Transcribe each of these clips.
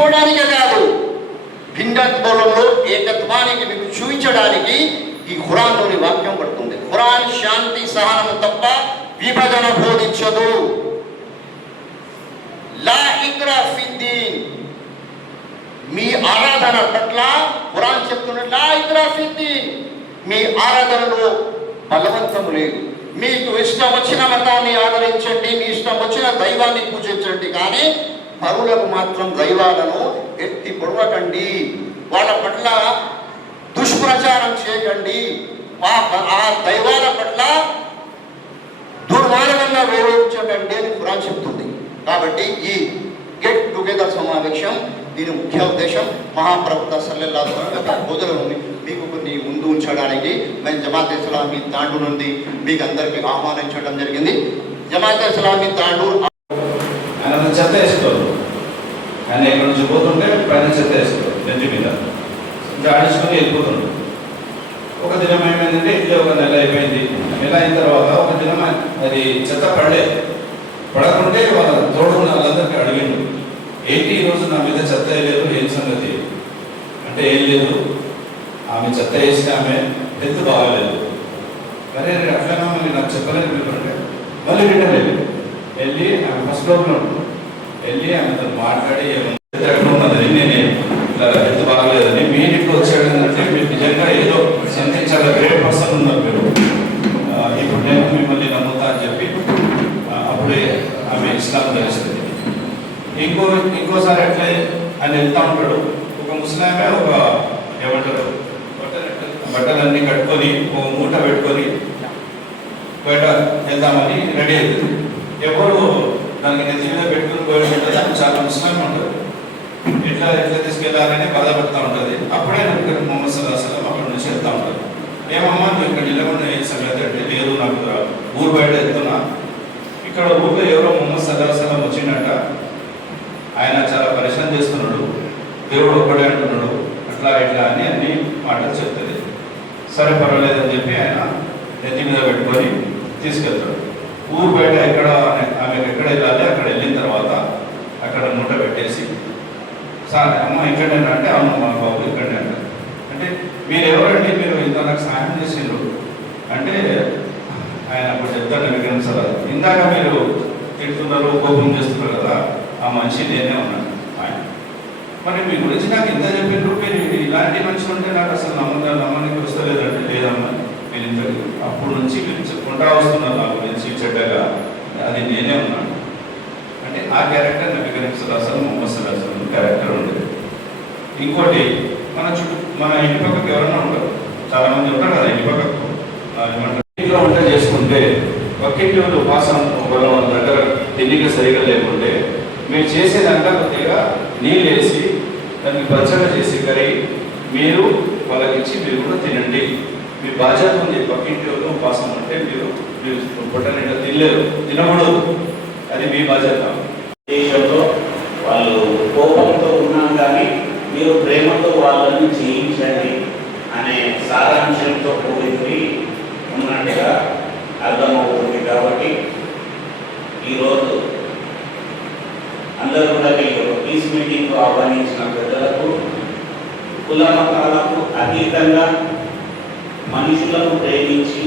చీలిపోవడానికే కాదు, భిన్నత్వంలో ఏకత్వానికి మీకు చూపించడానికి ఈ ఖురాన్లోని వాక్యం పడుతుంది. ఖురాన్ శాంతి సహనం తప్ప విభజన బోధించదు. లా ఇక్రా ఫిద్దీన్, మీ ఆరాధన పట్ల ఖురాన్ చెప్తున్నట్టు లా ఇక్రా ఫిద్దీన్, మీ ఆరాధనలో బలవంతము లేదు. మీకు ఇష్టం వచ్చిన మతాన్ని ఆదరించండి, మీ ఇష్టం వచ్చిన దైవాన్ని పూజించండి, కానీ పరులకు మాత్రం దైవాలను ఎత్తి పొడవకండి, వాళ్ళ పట్ల దుష్ప్రచారం చేయకండి, ఆ దైవాల పట్ల దుర్మార్గంగా వివరించకండి అని ఖురాన్ చెప్తుంది. కాబట్టి ఈ గెట్ టుగెదర్ సమావేశం దీని ముఖ్య ఉద్దేశం మహాప్రవక్త సల్లల్లాహు అలైహి వసల్లం బోధనలను మీకు కొన్ని ముందు ఉంచడానికి మేము జమాత్ ఇస్లామీ తాండూరు నుండి మీకు అందరికీ ఆహ్వానించడం జరిగింది. జమాత్ ఇస్లామీ తాండూరు ఆయన చెత్త వేసుకోరు, ఆయన ఇక్కడ నుంచి పోతుంటే పైన చెత్త వేసుకోరు, బెంచ్ మీద ఇంకా ఆడించుకొని వెళ్ళిపోతుండ్రు. ఒక దినం ఏమైందంటే ఇట్లా ఒక నెల అయిపోయింది. నెల అయిన తర్వాత ఒక దినం అది చెత్త పడకుంటే వాళ్ళ తోడున్న వాళ్ళందరికీ అడిగిండు, ఏంటి ఈరోజు నా మీద చెత్త వేయలేదు, ఏం సంగతి అంటే ఏం లేదు, ఆమె చెత్త వేసిన ఆమె హెల్త్ బాగాలేదు. అరే అట్లా మళ్ళీ నాకు చెప్పలేదు అంటే మళ్ళీ రిటర్న్ వెళ్ళి ఆమె ఫస్ట్ ఫ్లోర్లో ఉంటుంది, వెళ్ళి ఆమెతో మాట్లాడి ఉన్నదని నేను ఇట్లా హెల్త్ బాగలేదని మీరు ఇప్పుడు వచ్చాడంటే మీరు నిజంగా ఏదో సంథింగ్ చాలా గ్రేట్ పర్సన్ ఉన్నారు మీరు, ఇప్పుడు నేను మిమ్మల్ని నమ్ముతా అని చెప్పి అప్పుడే ఆమె ఇస్లాం తెలుస్తుంది. ఇంకోసారి అట్లే ఆయన వెళ్తూ ఉంటాడు. ఒక ముస్లామే ఒక ఏమంటారు బట్టలన్నీ కట్టుకొని ఒక మూట పెట్టుకొని బయట వెళ్దామని రెడీ అవుతుంది. ఎవరు దానికి నెత్తి మీద పెట్టుకుని పోయేటది చాలా ముస్లాం ఉంటుంది. ఎట్లా తీసుకెళ్లాలని బాధపడుతూ ఉంటుంది. అప్పుడే ముహమ్మద్ సల్లల్లాహు అలైహి వసల్లం అక్కడ నుంచి వెళ్తూ ఉంటారు. ఏమమ్మా నువ్వు ఇక్కడ నిలబడిన ఏం సంగతి అంటే లేదు, నాకు ఊరు బయట వెళ్తున్నా, ఇక్కడ ఊళ్ళో ఎవరో ముహమ్మద్ సల్లల్లాహు అలైహి వసల్లం వచ్చిందట, ఆయన చాలా పరిశ్రమ చేస్తున్నాడు, దేవుడు ఒక్కడే అంటున్నాడు, అట్లా ఇట్లా అని అన్ని మాటలు చెప్తుంది. సరే పర్వాలేదని చెప్పి ఆయన నెత్తి మీద పెట్టుకొని తీసుకెళ్తాడు. ఊరు బయట ఎక్కడ ఆమెకు ఎక్కడ వెళ్ళాలి అక్కడ వెళ్ళిన తర్వాత అక్కడ మూట పెట్టేసి సార్ అమ్మ ఇక్కడే అంటే అవును మా బాబు ఇక్కడే అంటారు. అంటే మీరు ఎవరండి, మీరు ఇంత నాకు సాయం చేసిండ్రు అంటే ఆయన అప్పుడు చెప్తాడు విక్రమ్ సార్, ఇందాక మీరు తింటున్నారు కోపం చేస్తున్నారు కదా, ఆ మనిషి నేనే ఉన్నాను ఆయన, మరి మీ గురించి నాకు ఇంత చెప్పిండ్రు, మీరు ఇలాంటి మనిషి ఉంటే నాకు అసలు నమ్మడానికి వస్తలేదంటే లేదమ్మా మీరు ఇంత అప్పుడు నుంచి మీరు చెప్పుకుంటా వస్తున్నారు నా గురించి చెడ్డగా, అది నేనే ఉన్నాను అంటే ఆ క్యారెక్టర్ నబీ కరీం సల్లల్లాహు అలైహి వసల్లం ముహమ్మద్ సల్లల్లాహు అలైహి వసల్లం క్యారెక్టర్ ఉండేది. ఇంకోటి మన ఇంటి పక్కకు ఎవరైనా ఉంటారు, చాలామంది ఉంటారు కదా ఇంటి పక్కకు ఏమంటారు, ఇంట్లో వంట చేసుకుంటే పక్కింటి వాళ్ళు ఉపాసం వాళ్ళ దగ్గర తిండిగా సరిగా లేకుంటే మీరు చేసేదంతా కొద్దిగా నీళ్ళు వేసి దానికి పచ్చడి చేసి కర్రీ మీరు వాళ్ళకి ఇచ్చి మీరు కూడా తినండి, మీ బాధ్యత ఉంది. పక్కింటి వాళ్ళు ఉపాసం ఉంటే మీరు పొట్టనిండా తినలేరు, తినకూడదు, అది మీ బాధ్యత. దేశంలో వాళ్ళు కోపంతో ఉన్నాం కానీ మీరు ప్రేమతో వాళ్ళని జయించండి అనే సారాంశంతో కూడింది ఉన్నట్టుగా అర్థమవుతుంది. కాబట్టి ఈరోజు అందరూ కూడా పీస్ మీటింగ్కు ఆహ్వానించిన పెద్దలకు, కుల మతాలకు అతీతంగా మనుషులను ప్రేమించి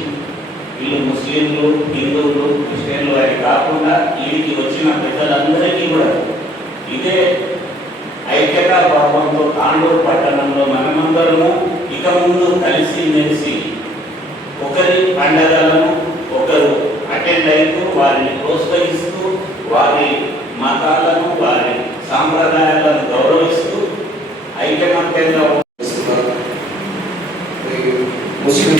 వీళ్ళు ముస్లింలు, హిందువులు, క్రిస్టియన్లు అని కాకుండా వీరికి వచ్చిన పెద్దలందరికీ కూడా ఇదే ఐక్యతా భావంతో తాండూరు పట్టణంలో మనమందరము ఇక ముందు కలిసి మెలిసి ఒకరి పండగలను ఒకరు అటెండ్ అవుతూ వారిని ప్రోత్సహిస్తూ వారి మతాలను వారి సాంప్రదాయాలను గౌరవిస్తూ ఐకమత్యంగా ముస్లిం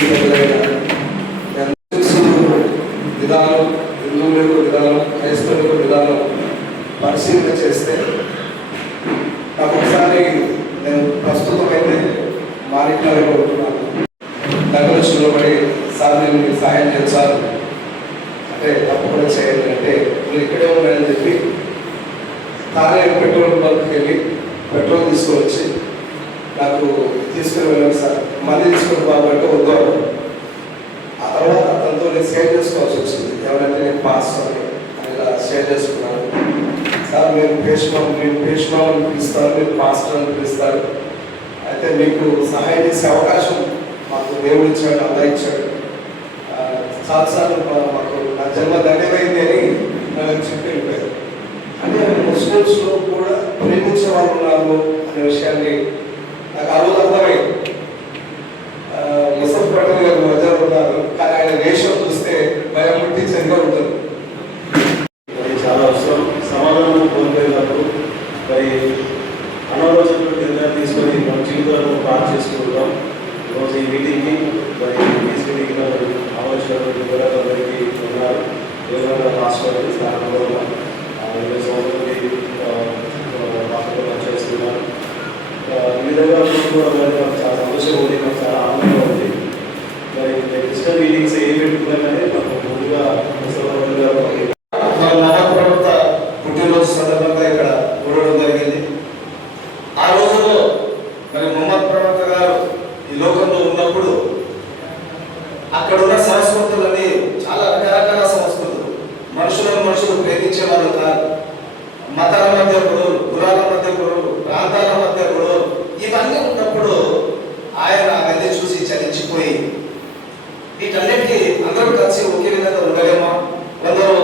విధానం, హిందువుల యొక్క విధానం, క్రైస్తవుల యొక్క విధానం పరిశీలన చేస్తే నాకు ఒకసారి నేను ప్రస్తుతం అయితే మారిట్లా ఉంటున్నాను. దగ్గర చూడబడి సార్ నేను మీకు సహాయం చేస్తాను అంటే తప్పకుండా చేయండి అంటే నువ్వు ఇక్కడే ఉన్నాయని చెప్పి తానే పెట్రోల్ బంక్కి వెళ్ళి పెట్రోల్ తీసుకొని నాకు తీసుకుని వెళ్ళాను సార్, మళ్ళీ తీసుకుని బాబు అంటే వద్దు. ఆ తర్వాత అతనితో నేను షేర్ చేసుకోవాల్సి వచ్చింది, ఎవరంటే నేను పాస్ అని ఇలా షేర్ చేసుకున్నాను. సార్ మీరు పేష్మాను పిలుస్తారు, మీరు పాస్టర్ అని పిలుస్తారు. అయితే మీకు సహాయం చేసే అవకాశం మాకు దేవుడు ఇచ్చాడు, అలా ఇచ్చాడు. చాలాసార్లు మాకు నా జన్మ ధన్యమైంది అని నాకు చెప్పి వెళ్ళిపోయారు. అంటే ముస్లిమ్స్లో కూడా ప్రేమించే వాళ్ళు ఉన్నారు అనే విషయాన్ని నాకు ఆ రోజు అర్థమైంది. ముసఫ్ పటేల్ గారు మధ్యలో ఉన్నారు, కానీ ఆయన వేషం చూస్తే భయం పుట్టించేదిగా ఉంటుంది. చాలా అవసరం. సమాధానం కోల్పోయినప్పుడు మరి అనాలోచనలు నిర్ణయం తీసుకొని మన జీవితాలను పాటు చేసుకుంటాం. ఈరోజు ఈ మీటింగ్కి మరి పీస్ మీటింగ్ ఆలోచనలు అందరికీ ఉన్నారు. ఏదైనా రాష్ట్రాలు స్థానంలో సోదరుడి చేస్తున్నారు. ఈ విధంగా కూడా చాలా సంతోషంగా ఉంది, నాకు చాలా ఆనందంగా ఉంది. మరి క్రిస్టల్ మీటింగ్స్ ఏం పెట్టుకున్నారని నాకు ముందుగా నవప్రవక్త పుట్టినరోజు సందర్భంగా ఇక్కడ కూడడం జరిగింది. ఆ రోజుల్లో మరి ముహమ్మద్ ప్రవక్త గారు ఈ లోకంలో ఉన్నప్పుడు అక్కడ ఉన్న సంస్కృతులని చాలా రకరకాల సంస్కృతులు, మనుషులు ప్రేమించేవాళ్ళు కాదు. మతాల మధ్య గొడవలు, కులాల మధ్య గొడవలు, ప్రాంతాల మధ్య గొడవలు ఇవన్నీ ఉన్నప్పుడు ఆయన అవన్నీ చూసి చలించిపోయి వీటన్నిటికీ అందరూ కలిసి ఒకే విధంగా ఉండలేమా? కొందరు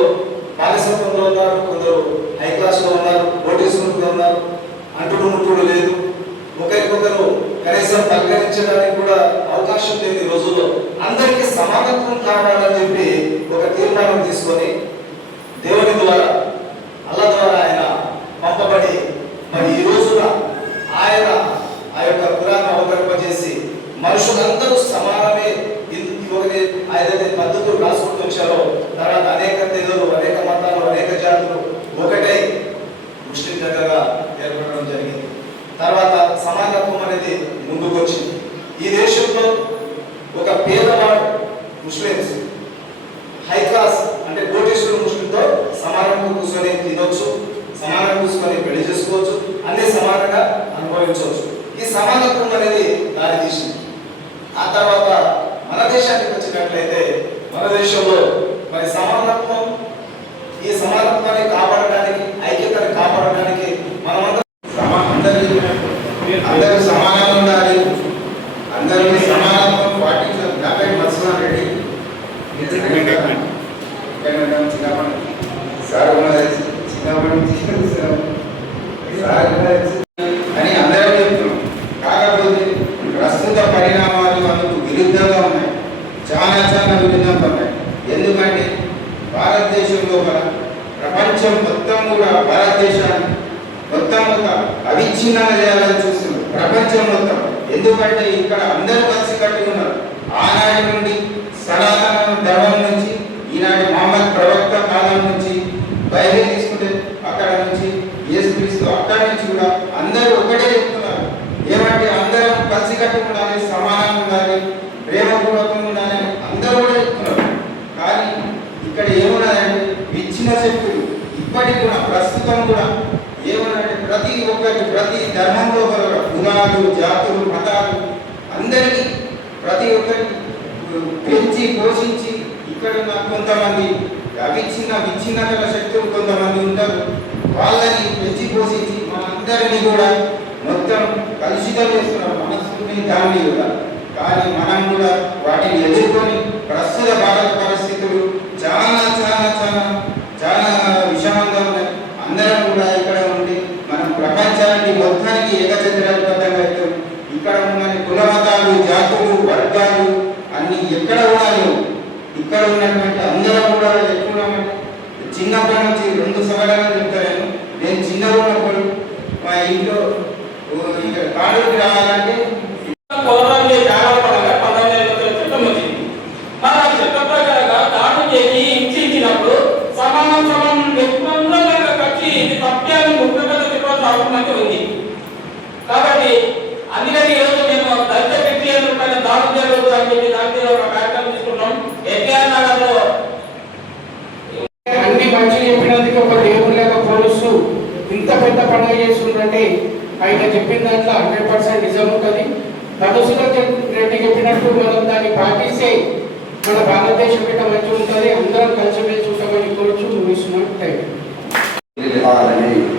బానిసత్వంలో ఉన్నారు, కొందరు హై క్లాస్లో ఉన్నారు, నోటీసులు ఉన్నారు, అంటుడు ముట్టుడు లేదు, ఒకరికొకరు కనీసం పలకరించడానికి కూడా అవకాశం లేని రోజుల్లో అందరికీ సమానత్వం కావాలని చెప్పి ఒక తీర్మానం తీసుకొని దేవుని ద్వారా అల్లా ద్వారా ఆయన పంపబడి మరి ఈ రోజున ఆయన ఆ యొక్క పురాణ అవతరింపజేసి మనుషులందరూ సమానమే ఏదైతే పద్ధతులు రాసుకుంటూ వచ్చారో తర్వాత అనేక తెగలు, అనేక మతాలు, అనేక జాతులు ఒకటై ముస్లిం జగగా ఏర్పడడం జరిగింది. తర్వాత సమానత్వం అనేది ముందుకు వచ్చింది. ఈ దేశంలో ఒక పేదవాడు ముస్లిమ్స్ హై క్లాస్ అంటే కోటీశ్వరుడు ముస్లింతో సమానంగా కూర్చొని తినవచ్చు, సమానంగా కూర్చొని పెళ్లి చేసుకోవచ్చు, అన్ని సమానంగా అనుభవించవచ్చు. ఈ సమానత్వం అనేది దారి తీసింది. ఆ తర్వాత మన దేశానికి వచ్చినట్లయితే మన దేశంలో మరి సమానత్వం, ఈ సమానత్వాన్ని కాపాడడానికి, ఐక్యతని కాపాడడానికి మనమంతా అందరూ సమానంగా ఉండాలి, అందరినీ సమానత్వం పాటించాలి. నా పేరు మత్స్యనారాయణ రెడ్డి. అని అందరూ చెప్తున్నాం. కాకపోతే ప్రస్తుత పరిణామాలు అందుకు విరుద్ధంగా ఉన్నాయి, చాలా విరుద్ధంగా ఉన్నాయి. ఎందుకంటే భారతదేశంలో ప్రపంచం మొత్తం కూడా భారతదేశాన్ని మొత్తం ఒక అవిచ్ఛిన్నంగా చేయాలని చూస్తున్నారు ప్రపంచం మొత్తం. ఎందుకంటే ఇక్కడ అందరూ కలిసి కట్టి ఉన్నారు. ఆనాటి నుండి సనాతన ధర్మం నుంచి, ఈనాటి మహమ్మద్ ప్రవక్త కాలం నుంచి, బైబిల్ తీసుకుంటే అక్కడ నుంచి యేసుక్రీస్తు అక్కడి నుంచి కూడా అందరూ ఒకటే చెప్తున్నారు. ఏమంటే అందరం కలిసి కట్టి ఉండాలి, సమానంగా ఉండాలి, ప్రేమపూర్వకంగా ఉండాలి అని అందరూ కూడా చెప్తున్నారు. కానీ ఇక్కడ ఏమున్నదంటే విచ్ఛిన్న శక్తులు ఇప్పటికి కూడా ప్రస్తుతం కూడా ఏమన్నారంటే ప్రతి ధర్మంలో గల కులాలు, జాతులు, మతాలు అందరికీ ప్రతి ఒక్కరికి పెంచి పోషించి ఇక్కడ ఉన్న కొంతమంది విచ్ఛిన్న గల శక్తులు కొంతమంది ఉంటారు. వాళ్ళని పెంచి పోషించి మనందరినీ కూడా మొత్తం కలుషితం చేస్తున్నారు, మనసుని దాన్ని కూడా. కానీ మనం కూడా వాటిని ఎదుర్కొని ప్రస్తుత భారత పరిస్థితులు చాలా విషమంగా ఉన్నాయి. అందరం కూడా ఇక్కడ ఉండి మనం ప్రపంచానికి మొత్తానికి ఏకచంద్రాధిపత్యంగా అవుతాం. ఇక్కడ ఉన్న కుల మతాలు, జాతులు, వర్గాలు అన్ని ఎక్కడ కూడా లేవు. ఇక్కడ ఉన్నటువంటి అందరం కూడా ఎక్కున్నామంటే చిన్నప్పటి నుంచి 2 సంవత్సరాలు చెప్తాను. నేను చిన్నగా ఉన్నప్పుడు మా ఇంట్లో ఇక్కడ కాడుకి రావాలంటే కాబట్టి అందుకని ఈరోజు మేము దళిత వ్యక్తుల పైన దాడులు జరగదు అని చెప్పి దాని మీద ఒక కార్యక్రమం తీసుకుంటాం. ఎన్టీఆర్ నగర్లో అన్ని మంచి చెప్పినందుకు ఒక దేవుళ్ళగా పోలుస్తూ ఇంత పెద్ద పండుగ చేస్తుందంటే ఆయన చెప్పిన దాంట్లో 100% నిజం ఉంటుంది. మధుసూదన్ రెడ్డి చెప్పినట్టు మనం దాన్ని పాటిస్తే మన భారతదేశం బిడ్డ మంచిగా ఉంటుంది. అందరం కలిసి మెలిసి ఉంటామని కోరుచు ముగిస్తున్నాం. Thank you.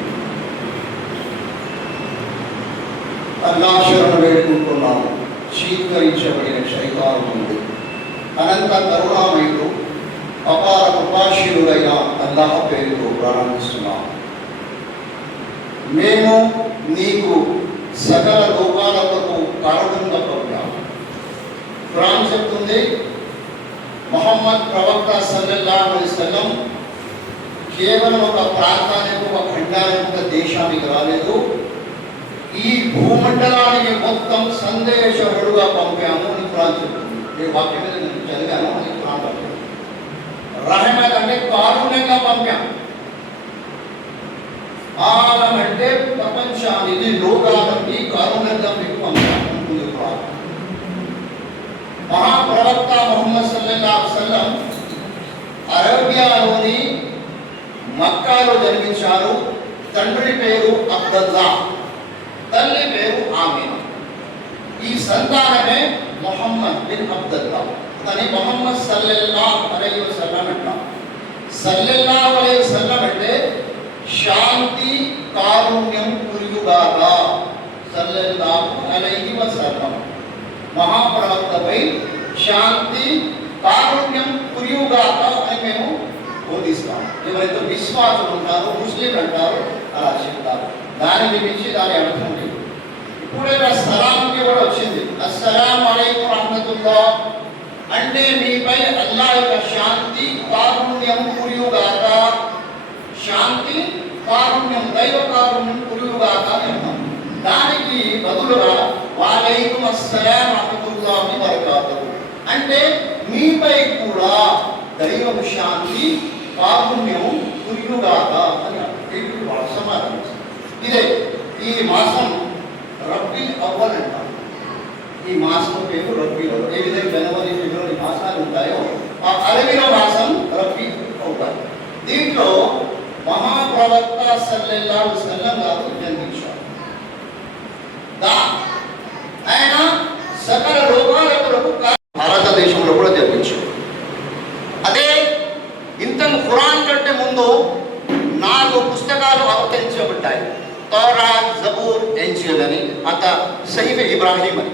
అనంత కరుణామయుడు అపార కృపాశీలుడైన అల్లాహ్ పేరుతో ప్రారంభిస్తున్నాం. మేము నీకు సకల లోకాలకు కారణంగా పంపాము. ఖురాన్ చెప్తుంది, మొహమ్మద్ ప్రవక్త సల్లల్లాహు అలైహి వసల్లం కేవలం ఒక ప్రాంతానికి, ఒక ఖండానికి, ఒక దేశానికి రాలేదు. ఈ భూమండలానికి మొత్తం సందేశకుడుగా పంపాము అని ఖురాన్ చెప్తుంది. ఈ వాక్యం మీద నేను చదివాను, అది ఖురాన్ వాక్యం. రహమత్ అంటే కారుణ్యంగా పంపాం. ఆలం అంటే ప్రపంచానికి, లోకాలకి కారుణ్యంగా మీకు పంపాం ఉంటుంది ఖురాన్. మహాప్రవక్త ముహమ్మద్ సల్లల్లాహు అలైహి వసల్లం అరేబియాలోని మక్కాలో జన్మించారు. తండ్రి పేరు అబ్దుల్లా, తల్లి పేరు ఆమీనా. ఈ సంతానమే మొహమ్మద్ బిన్ అబ్దుల్లా. అని మొహమ్మద్ సల్లల్లాహు అలైహి వసల్లం అంటాం. సల్లల్లాహు అలైహి వసల్లం అంటే శాంతి కారుణ్యం కురియుగాక. సల్లల్లాహు అలైహి వసల్లం మహాప్రవక్తపై శాంతి కారుణ్యం కురియుగాక అని మేము బోధిస్తాం. ఎవరైతే విశ్వాసులు ఉంటారో, ముస్లింలు అంటారు, అలా చెప్తారు. దానిని మించి దాని అర్థం లేదు. ఇప్పుడే సలాంకి కూడా వచ్చింది, అస్సలాము అలైకుం రహ్మతుల్లాహ్ అంటే మీపై అల్లాహ్ యొక్క శాంతి కారుణ్యం కురియుగాక. శాంతి కారుణ్యం, దైవ కారుణ్యం కురియుగాక అని అన్నాం. దానికి బదులుగా వాలైకుం అస్సలాం రహ్మతుల్లాహి వబరకాతుహు అంటే మీపై కూడా దైవ శాంతి కారుణ్యం కురియుగాక అని సమాధానం. ఇదే ఈ మాసం రబ్బీల్ అవ్వల్ అంటారు. ఈ మాసం పేరు రబ్బీల్ అవ్వల్. ఏ విధంగా జనవరి, ఫిబ్రవరి మాసాలు ఉంటాయో ఆ అరబీలో మాసం రబ్బీల్ అవ్వల్. దీంట్లో మహాప్రవక్త సల్లల్లాహు అలైహి వసల్లం గారు జన్మించారు. ఆయన సకల లోకాలకు భారతదేశంలో కూడా జన్మించారు. అదే ఇంతకు ఖురాన్ కంటే ముందు 4 పుస్తకాలు అవతరించబడ్డాయి. తౌరాత్, జబూర్, ఇంజీల్ అని, అంత సహీఫ్ ఇబ్రాహీం అని.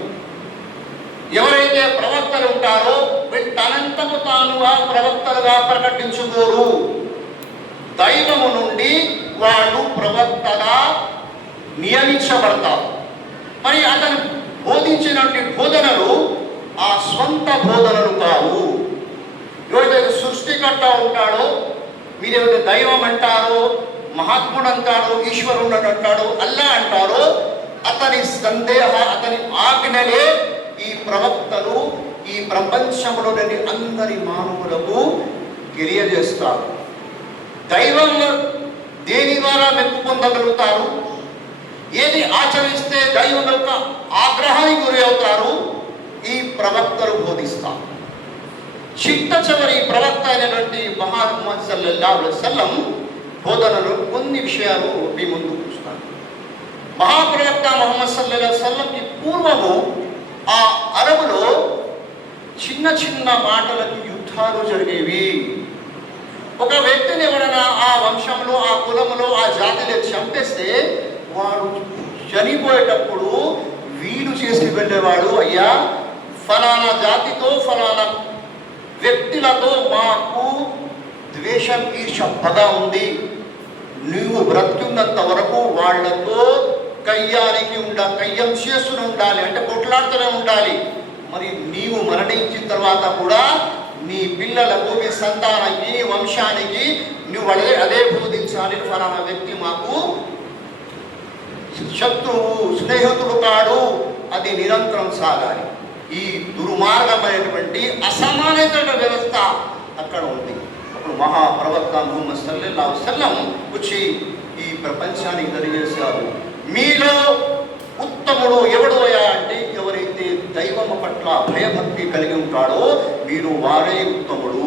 ఎవరైతే ప్రవక్తలు ఉంటారో వీళ్ళు తనంతకు తానుగా ప్రవక్తలుగా ప్రకటించుకోరు. దైవము నుండి వాళ్ళు ప్రవక్తగా నియమించబడతారు. మరి అతను బోధించినటువంటి బోధనలు ఆ స్వంత బోధనలు కావు. ఎవరైతే సృష్టికర్త ఉంటాడో, మీరేమైతే దైవం అంటారో, మహాత్ముడు అంటాడో, ఈశ్వరుడు అంటాడో, అల్లా అంటారో, అతని అతని ఆజ్ఞలే ఈ ప్రవక్తలు ఈ ప్రపంచంలోని అందరి మానవులకు తెలియజేస్తారు. దైవం దేని ద్వారా మెప్పు పొందగలుగుతారు, ఏది ఆచరిస్తే దైవం యొక్క ఆగ్రహానికి గురి అవుతారు, ఈ ప్రవక్తలు బోధిస్తారు. చిట్ట చివరి ప్రవక్త అయినటువంటి ముహమ్మద్ సల్లల్లాహు అలైహి వసల్లం బోధనలు కొన్ని విషయాలు మీ ముందు చూస్తాను. మహాప్రవక్త ముహమ్మద్ సల్లల్లాహు అలైహి వసల్లంకి పూర్వము ఆ అరబులో చిన్న చిన్న మాటలకు యుద్ధాలు జరిగేవి. ఒక వ్యక్తిని ఎవరైనా ఆ వంశంలో, ఆ కులంలో, ఆ జాతిలో చంపేస్తే వాడు చనిపోయేటప్పుడు వీలు చేసి వెళ్ళేవాడు, అయ్యా ఫలానా జాతితో ఫలానా వ్యక్తులతో మాకు ద్వేషం, ఈర్ష, పగ ఉంది. నువ్వు బ్రతుకున్నంత వరకు వాళ్లతో కయ్యం చేస్తూనే ఉండాలి, అంటే కొట్లాడుతూనే ఉండాలి. మరి నీవు మరణించిన తర్వాత కూడా నీ పిల్లలకు, నీ సంతానానికి, వంశానికి నువ్వు అదే బోధించాలి. ఫలానా వ్యక్తి మాకు శత్రువు, స్నేహితుడు కాడు, అది నిరంతరం సాగాలి. ఈ దుర్మార్గమైనటువంటి అసమానత వ్యవస్థ అక్కడ ఉంది. అప్పుడు మహాప్రవక్త ముహమ్మద్ సల్లల్లాహు అలైహి వసల్లం వచ్చి ఈ ప్రపంచానికి తెలియజేశారు, మీలో ఉత్తముడు ఎవడు అంటే ఎవరైతే దైవం పట్ల భయభక్తి కలిగి ఉంటాడో మీరు వారే ఉత్తముడు.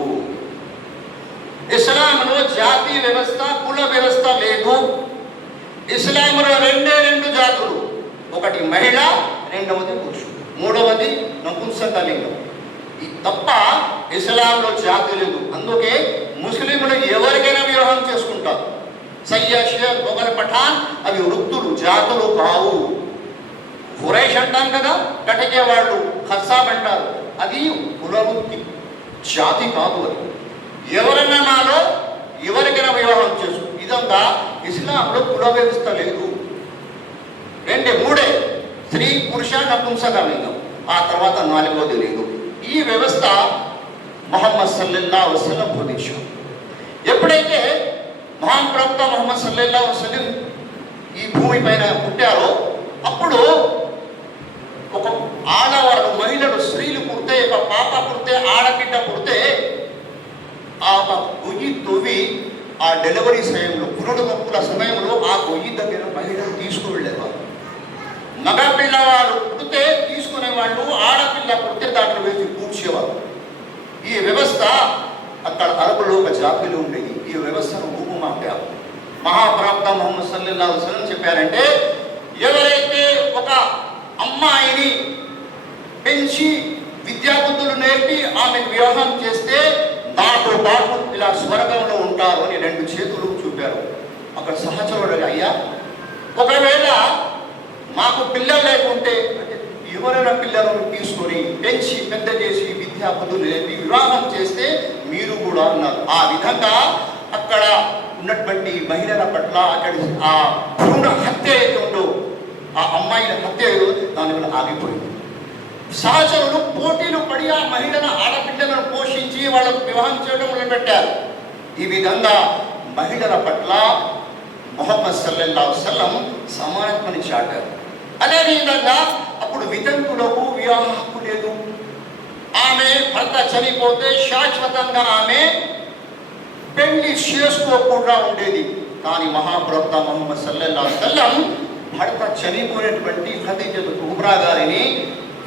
ఇస్లాంలో జాతి వ్యవస్థ, కుల వ్యవస్థ లేదు. ఇస్లాంలో 2 జాతులు, ఒకటి మహిళ, రెండవది పురుషుడు, మూడవది నపుంసకలింగం. తప్ప ఇస్లాంలో జాతి లేదు. అందుకే ముస్లింలు ఎవరికైనా వివాహం చేసుకుంటారు. సయ్యద్, షేక్, మొగల్, పఠాన్ అవి వృత్తులు, జాతులు కావు. ఖురైష్ అంటాం కదా, కటికే వాళ్ళు ఖస్సాబ్ అంటారు, అది కుల వృత్తి. జాతి కాదు అది. ఎవరైనా నాలో ఎవరికైనా వివాహం చేసుకో. ఇదంతా ఇస్లాంలో కుల వ్యవస్థ లేదు. మూడే స్త్రీ పురుష నపుంసకలింగం, ఆ తర్వాత 4వది లేదు. ఈ వ్యవస్థ మొహమ్మద్ సల్లల్లాహు అలైహి వసల్లం బోధించారు. ఎప్పుడైతే మహాప్రవక్త మొహమ్మద్ సల్లల్లాహు అలైహి వసల్లం ఈ భూమి పైన పుట్టారో అప్పుడు ఒక ఆడవారు, మహిళలు, స్త్రీలు పుడితే, ఒక పాప పుడితే, ఆడబిడ్డ పుడితే ఆ గొయ్యి తవ్వి ఆ డెలివరీ సమయంలో, పురుడు నొప్పుల సమయంలో ఆ గొయ్యి దగ్గర మహిళలు తీసుకువెళ్ళేవారు. మగ పిల్లవాడు పుడితే తీసుకునేవాళ్ళు, ఆడపిల్ల పుడితే దాంట్లో వేసి పూడ్చేవారు. ఈ వ్యవస్థ అక్కడ అరబులో ఒక జాతిలో ఉండేది. ఈ వ్యవస్థను రూపుమాపారు. మహాప్రవక్త ముహమ్మద్ సల్లల్లాహు అలైహి వసల్లం చెప్పారంటే, ఎవరైతే ఒక అమ్మాయిని పెంచి విద్యాబుద్ధులు నేర్పి ఆమెకు వివాహం చేస్తే నాతో పాటు ఇలా స్వర్గంలో ఉంటారు అని 2 చేతులు చూపారు. అక్కడ సహచరుడు, అయ్యా ఒకవేళ మాకు పిల్లలు లేకుంటే, అంటే ఎవరైనా పిల్లలను తీసుకొని పెంచి పెద్ద చేసి విద్యాబుద్ధులు నేర్పి వివాహం చేస్తే మీరు కూడా అన్నారు. ఆ విధంగా అక్కడ ఉన్నటువంటి మహిళల పట్ల అక్కడి ఆ భ్రూణ హత్య ఏది ఉందో, ఆ అమ్మాయిల హత్య ఏదో దానివల్ల ఆగిపోయింది. సహచరులు పోటీలు పడి ఆ మహిళల ఆడబిడ్డలను పోషించి వాళ్ళకు వివాహం చేయడం మొదలుపెట్టారు. ఈ విధంగా మహిళల పట్ల మొహమ్మద్ సల్లల్లాహు అలైహి వసల్లం సమానత్వాన్ని చాటారు. అదేవిధంగా అప్పుడు వితంతులకు వివాహ హక్కు లేదు. ఆమె భర్త చనిపోతే శాశ్వతంగా ఆమె పెళ్లి చేసుకోకుండా ఉండేది. కానీ మహాప్రవక్త ముహమ్మద్ సల్లల్లాహు అలైహి వసల్లం భర్త చనిపోయినటువంటి ఖదీజా కుబ్రా గారిని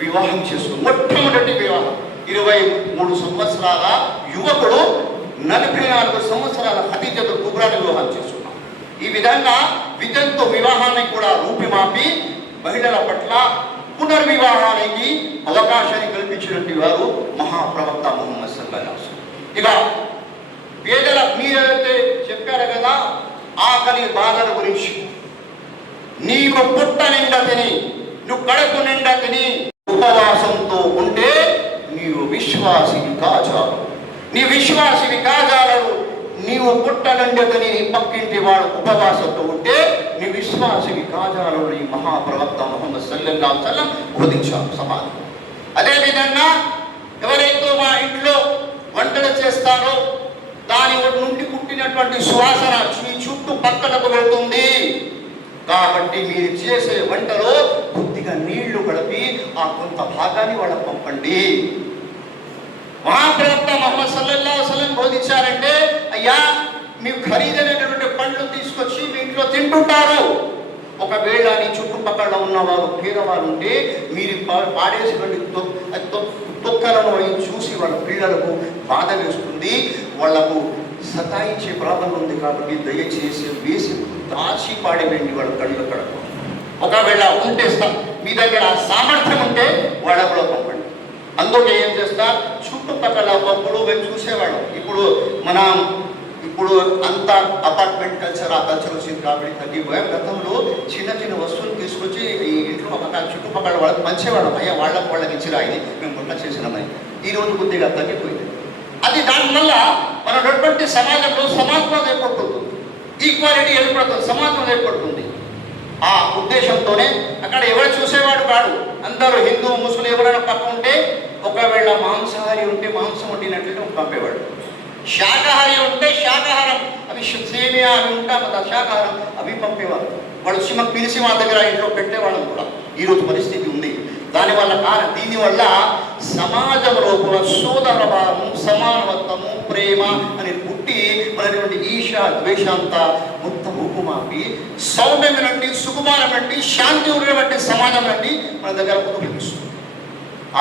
వివాహం చేసుకుంది. మొట్టమొదటి వివాహం. 23 సంవత్సరాల యువకుడు 44 సంవత్సరాల ఖదీజా కుబ్రాని వివాహం చేసుకున్నాం. ఈ విధంగా వితంతు వివాహాన్ని కూడా రూపుమాపి మహిళల పట్ల పునర్వివాహానికి అవకాశాన్ని కల్పించినటువంటి వారు మహాప్రవక్త ముహమ్మద్ సల్లల్లాహు అలైహి వసల్లం. ఇక పేదల మీరైతే చెప్పారు కదా ఆకలి బాధల గురించి. నీకు పుట్ట నిండా తిని, నువ్వు కడుపు నిండా తిని ఉపవాసంతో ఉంటే నీవు విశ్వాసివి కాజాలు. నీ విశ్వాసివి కాజాలను నీవు పుట్ట నిండా తిని పక్కింటి వాడు ఉపవాసంతో ఉంటే నీ విశ్వాసివి కాజాలను ఈ మహాప్రవక్త ముహమ్మద్ సల్లల్లాహు అలైహి వసల్లం బోధించారు సమాజం. అదేవిధంగా ఎవరైతే మా ఇంట్లో వంటలు చేస్తారో దాని నుండి పుట్టినటువంటి సువాసన మీ చుట్టుపక్కలకు వెళ్తుంది. కాబట్టి మీరు చేసే వంటలో కొద్దిగా నీళ్లు కలిపి ఆ కొంత భాగాన్ని వాళ్ళకు పంపండి. మహాప్రవక్త ముహమ్మద్ సల్లల్లాహు అలైహి వసల్లం బోధించారంటే, అయ్యా మీరు ఖరీదైనటువంటి పండ్లు తీసుకొచ్చి మీ ఇంట్లో తింటుంటారు. ఒకవేళ నీ చుట్టుపక్కల ఉన్నవారు పేదవారు ఉంటే మీరు పాడేసినటువంటి తొక్కలను చూసి వాళ్ళ పిల్లలకు బాధ వేస్తుంది, వాళ్లకు సతాయించే ప్రాబ్లం ఉంది. కాబట్టి దయచేసి వేసి దాచి పాడేయండి వాళ్ళ కళ్ళు కడకు. ఒకవేళ ఉంటే మీ దగ్గర సామర్థ్యం ఉంటే వాళ్ళ కూడా పంపండి. అందుకే ఏం చేస్తా, చుట్టుపక్కల ఒకప్పుడు మేము చూసేవాళ్ళం. ఇప్పుడు అంతా అపార్ట్మెంట్ కల్చర్, ఆ కల్చర్ వచ్చింది కాబట్టి తగ్గిపోయాం. గతంలో చిన్న చిన్న వస్తువులు తీసుకొచ్చి ఈ ఇంట్లో ఒక చుట్టుపక్కల వాళ్ళకి మంచివాళ్ళం. అయ్యా వాళ్ళకి ఇచ్చిరా ఇది మేము గుట్ట చేసినామని. ఈరోజు కొద్దిగా తగ్గిపోయింది. అది దానివల్ల మన ఉన్నటువంటి సమాజంలో సమానత్వం ఏర్పడుతుంది, ఈక్వాలిటీ ఏర్పడుతుంది, సమానత్వం ఏర్పడుతుంది. ఆ ఉద్దేశంతోనే అక్కడ ఎవరు చూసేవాడు కాదు. అందరూ హిందూ ముస్లిం ఎవరైనా పక్క ఉంటే ఒకవేళ మాంసాహారి ఉంటే మాంసం వండినట్లయితే పంపేవాడు. శాకాహారి ఉంటే శాకాహారం, అవి సేమియా అవి ఉంటా కదా శాకాహారం, అవి పంపేవారు. వాళ్ళు పిలిచి మా దగ్గర ఇంట్లో పెట్టేవాళ్ళం కూడా. ఈరోజు పరిస్థితి ఉంది. దీనివల్ల సమాజంలో సోదరభావము, సమానత్వము, ప్రేమ అని పుట్టి మనటువంటి ఈశా ద్వేషాంత మొత్తం రూపుమాపి సౌమ్యమైనటువంటి, సుకుమారమైనటువంటి, శాంతి ఉన్నటువంటి సమాజం నుండి మన దగ్గర ఉపయోగిస్తుంది.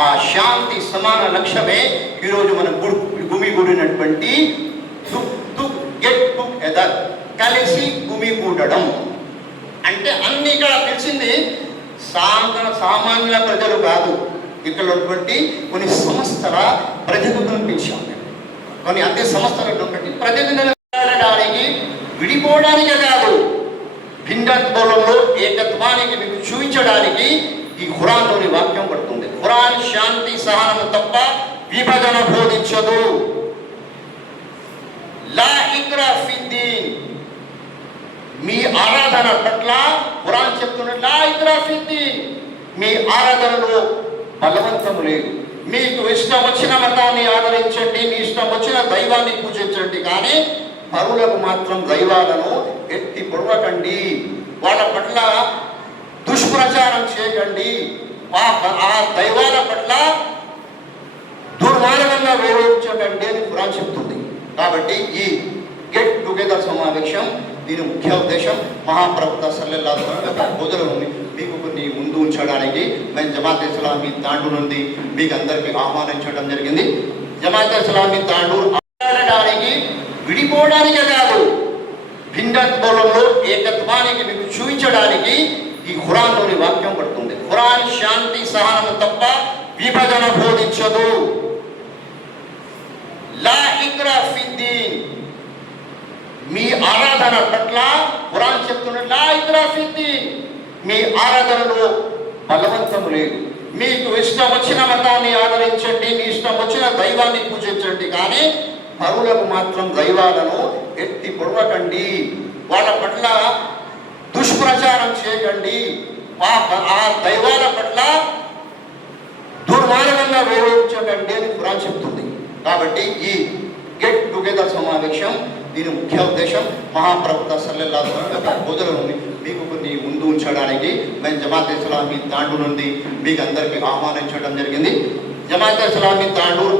ఆ శాంతి సమాన లక్ష్యమే ఈరోజు మన గుమిగూడినటువంటి గెట్ టుగెదర్, కలిసి గుమిగూడడం అంటే అన్ని ఇక్కడ తెలిసింది సామాన్య ప్రజలు కాదు. ఇక్కడ ఉన్నటువంటి కొన్ని సంస్థల ప్రతినిధులను పిలిచాము. కొన్ని అన్ని సంస్థలు ఉన్నటువంటి ప్రతినిధులడానికి విడిపోవడానికే కాదు, భిన్నత్వంలో ఏకత్వానికి మీకు చూపించడానికి ఈ ఖురాన్లోని వాక్యం పడుతుంది. ఖురాన్ శాంతి సహనము తప్ప విభజన బోధించదు. లా ఇక్రా ఫిద్దీన్, మీ ఆరాధన పట్ల ఖురాన్ చెప్తున్న లా ఇక్రా ఫిద్దీన్, మీ ఆరాధనలో బలవంతం లేదు. మీకు ఇష్టం వచ్చిన మతాన్ని ఆదరించండి, మీ ఇష్టం వచ్చిన దైవాన్ని పూజించండి, కానీ పరులకు మాత్రం దైవాలను ఎత్తి పొడవకండి, వాళ్ళ పట్ల దుష్ప్రచారం చేయకండి, ఆ దైవాల పట్ల దుర్మార్గంగా వివరించకండి అని ఖురాన్ చెప్తుంది. కాబట్టి ఈ గెట్ టుగెదర్ సమావేశం దీని ముఖ్య ఉద్దేశం మహాప్రవక్త సల్లల్లాహు అలైహి వసల్లం బోధనలను మీకు కొన్ని ముందు ఉంచడానికి మేము జమాత్ ఇస్లామీ తాండూరు నుండి మీకు అందరికీ ఆహ్వానించడం జరిగింది. జమాత్ ఇస్లామీ తాండూరు ఆడడానికి విడిపోవడానికే కాదు, భిన్నత్వంలో ఏకత్వానికి మీకు చూపించడానికి ఈ ఖురాన్లోని వాక్యం పడుతుంది. ఖురాన్ శాంతి సహనం తప్ప విభజన బోధించదు. లా ఇక్రా ఫిద్దీన్, మీ ఆరాధన పట్ల ఖురాన్ చెప్తున్న లా ఇక్రా ఫిద్దీన్, మీ ఆరాధనలో బలవంతం లేదు. మీకు ఇష్టం వచ్చిన మతాన్ని ఆదరించండి, మీ ఇష్టం వచ్చిన దైవాన్ని పూజించండి, కానీ పరులకు మాత్రం దైవాలను ఎత్తి పొడవకండి, వాళ్ళ పట్ల దుష్ప్రచారం చేయకండి, ఆ దైవాల పట్ల దుర్మార్గంగా వివరించకండి అని ఖురాన్ చెప్తుంది. కాబట్టి ఈ గెట్ టుగెదర్ సమావేశం దీని ముఖ్య ఉద్దేశం మహాప్రవక్త సల్లల్లాహు అలైహి వసల్లం బోధనలను మీకు కొన్ని ముందు ఉంచడానికి మేము జమాత్ ఇస్లామీ తాండూరు నుండి మీకు అందరికీ ఆహ్వానించడం జరిగింది. జమాత్ ఇస్లామీ తాండూరు